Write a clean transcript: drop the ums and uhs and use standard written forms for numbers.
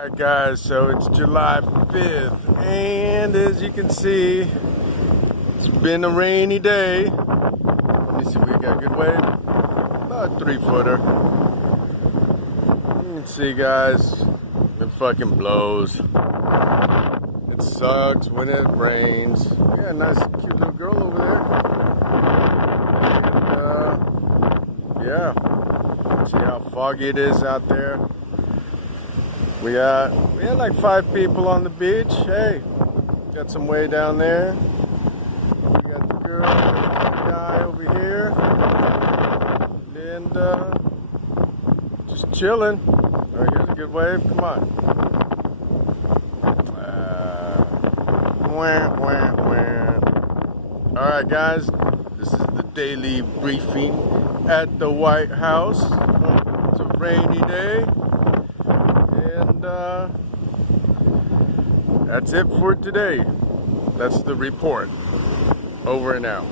Alright guys, so it's July 5th, and as you can see, it's been a rainy day. Let me see, we got a good wave, about 3-footer. You can see guys, it fucking blows. It sucks when it rains. We got a nice cute little girl over there. And yeah, see how foggy it is out there. We had like 5 people on the beach. Hey, got some way down there. We got the girl and the guy over here. And just chilling. Oh, here's a good wave. Come on. Alright guys, this is the daily briefing at the White House. It's a rainy day. And that's it for today. That's the report. Over and out.